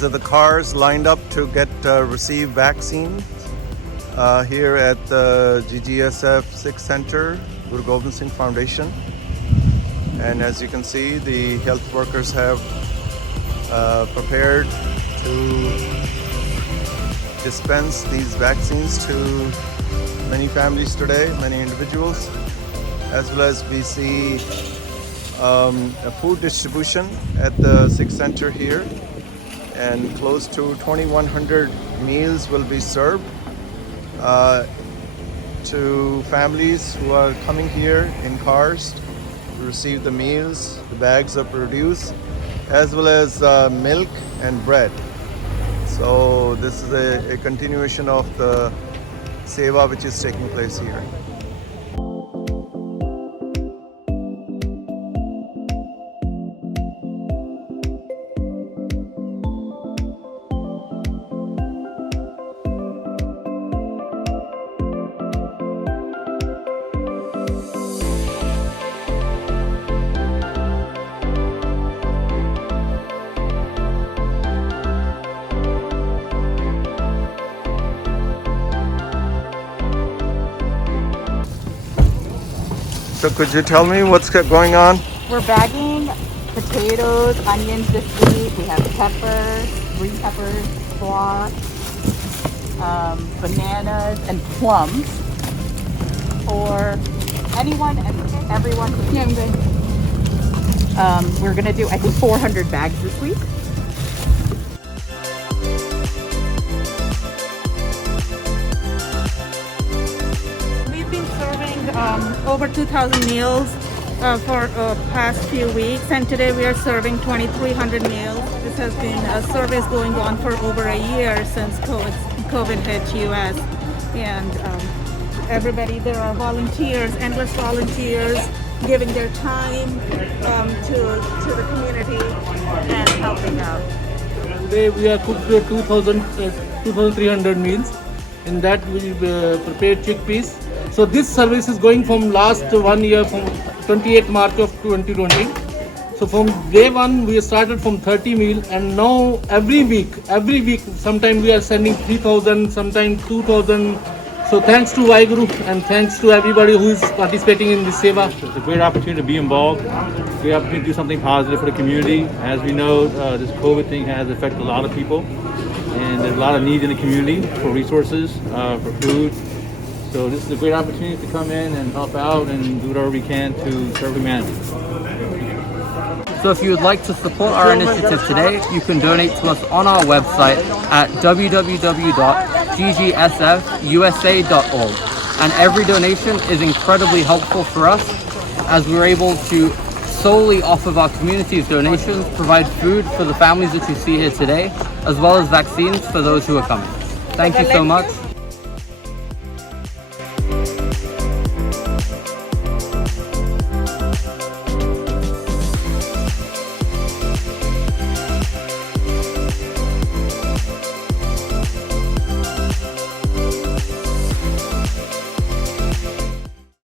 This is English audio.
These are the cars lined up to receive vaccine here at the GGSF Sikh Center, Guru Gobind Singh Foundation. And as you can see, the health workers have prepared to dispense these vaccines to many families today, many individuals, as well as we see a food distribution at the Sikh Center here, and close to 2,100 meals will be served to families who are coming here in cars to receive the meals. The bags are produced, as well as milk and bread. So this is a continuation of the sewa which is taking place here. So could you tell me what's going on? We're bagging potatoes, onions this week. We have peppers, green peppers, squash, bananas, and plums for anyone and everyone who's young. We're gonna do, I think, 400 bags this week. Over 2,000 meals for past few weeks, and today we are serving 2,300 meals. This has been a service going on for over a year since COVID hit US, and everybody, there are volunteers, endless volunteers giving their time to the community and helping out. Today we are cooked 2,300 meals. In that we prepared chickpeas. So this service is going from last 1 year, from 28 March of 2020. So from day one we started from 30 meal, and now every week, sometimes we are sending 3,000, sometimes 2,000. So thanks to Waheguru and thanks to everybody who is participating in this seva. It's a great opportunity to be involved, great opportunity to do something positive for the community. As we know, this COVID thing has affected a lot of people, and there's a lot of need in the community for resources, for food. So this is a great opportunity to come in and help out and do whatever we can to serve humanity. So if you would like to support our initiative today, you can donate to us on our website at www.ggsfusa.org. And every donation is incredibly helpful for us, as we're able to solely off of our community's donations provide food for the families that you see here today, as well as vaccines for those who are coming. Thank you so much.